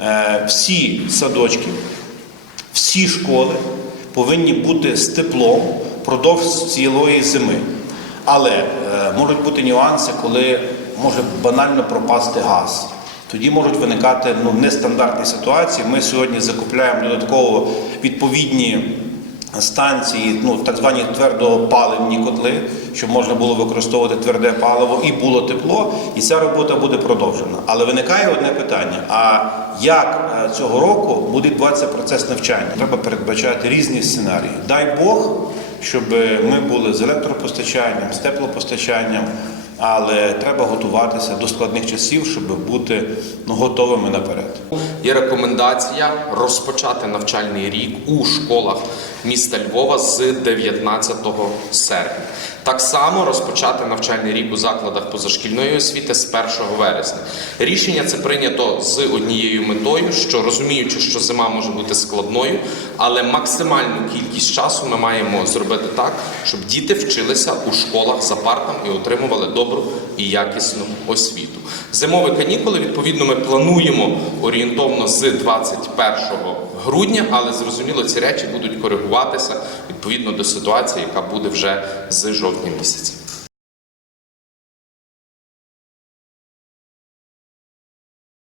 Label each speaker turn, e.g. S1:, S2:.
S1: Е, Всі садочки, всі школи повинні бути з теплом впродовж цілої зими. Але е, можуть бути нюанси, коли може банально пропасти газ. Тоді можуть виникати ну, нестандартні ситуації. Ми сьогодні закупляємо додатково відповідні станції, ну так звані твердопаливні котли, щоб можна було використовувати тверде паливо і було тепло, і ця робота буде продовжена. Але виникає одне питання: а як е, цього року буде відбуватися процес навчання? Треба передбачати різні сценарії. Дай Бог, щоб ми були з електропостачанням, з теплопостачанням. Але треба готуватися до складних часів, щоб бути ну, готовими наперед.
S2: Є рекомендація розпочати навчальний рік у школах міста Львова з 19 серпня. Так само розпочати навчальний рік у закладах позашкільної освіти з 1 вересня. Рішення це прийнято з однією метою, що розуміючи, що зима може бути складною, але максимальну кількість часу ми маємо зробити так, щоб діти вчилися у школах за партами і отримували добру і якісну освіту. Зимові канікули, відповідно, ми плануємо орієнтовно з 21 грудня, але зрозуміло, ці речі будуть коригуватися відповідно до ситуації, яка буде вже з жовтня місяця.